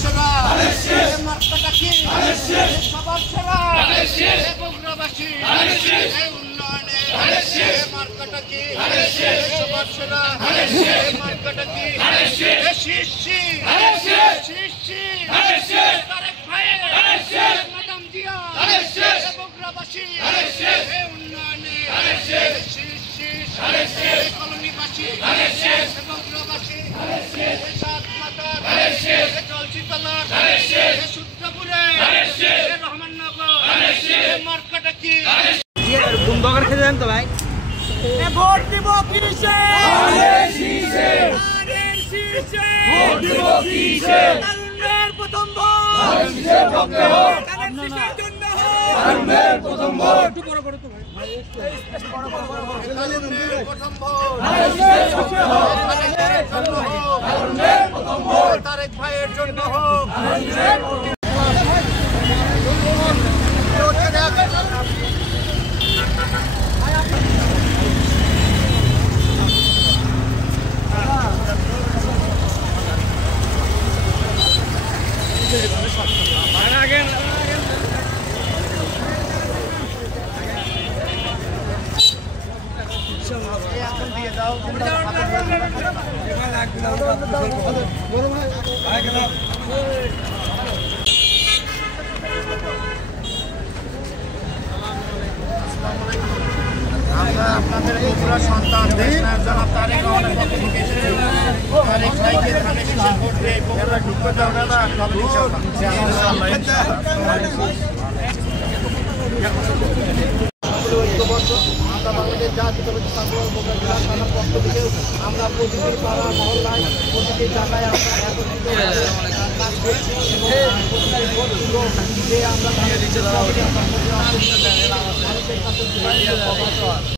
সেরা মার্কাটা কি সবার সেরা বগুড়াবাসী উন্নয়নে মার্কাটা কি সবার সেরা মার্কাটা কি শীর্ষি তারেক ভাইয়ের ম্যাডাম জিয়া বগুড়াবাসী উন্নয়নে কলোনিবাসী বগুড়াবাসী জলচিতলার সূত্রপুরে রহমাননগর মার্কাটা কি বগর খেতে দেন তো ভাই ভোট দিব কিসে ভোট দিব কিসে প্রথম ভোট প্রথম ভোট প্রথম ভোট তারেক ভাইয়ের জন্য হোক। আমরা আপনাদের বগুড়া সন্তান দেশ নায়ক জনাব তারেক রহমানের পক্ষ থেকে এসেছি। তারেক ভাইকে ধানের শীষে ভোট দিয়ে বগুড়া ঢুকতে দেওয়া হবে ঐক্যবদ্ধ আমরা বাংলাদেশ জাতীয়তাবাদী ছাত্রদল বগুড়া জেলা থানার পক্ষ থেকে আমরা প্রতিটি পাড়া মহল্লায় প্রতিটি জায়গায় আমরা একত্রিত কাজ করছি এবং আমরা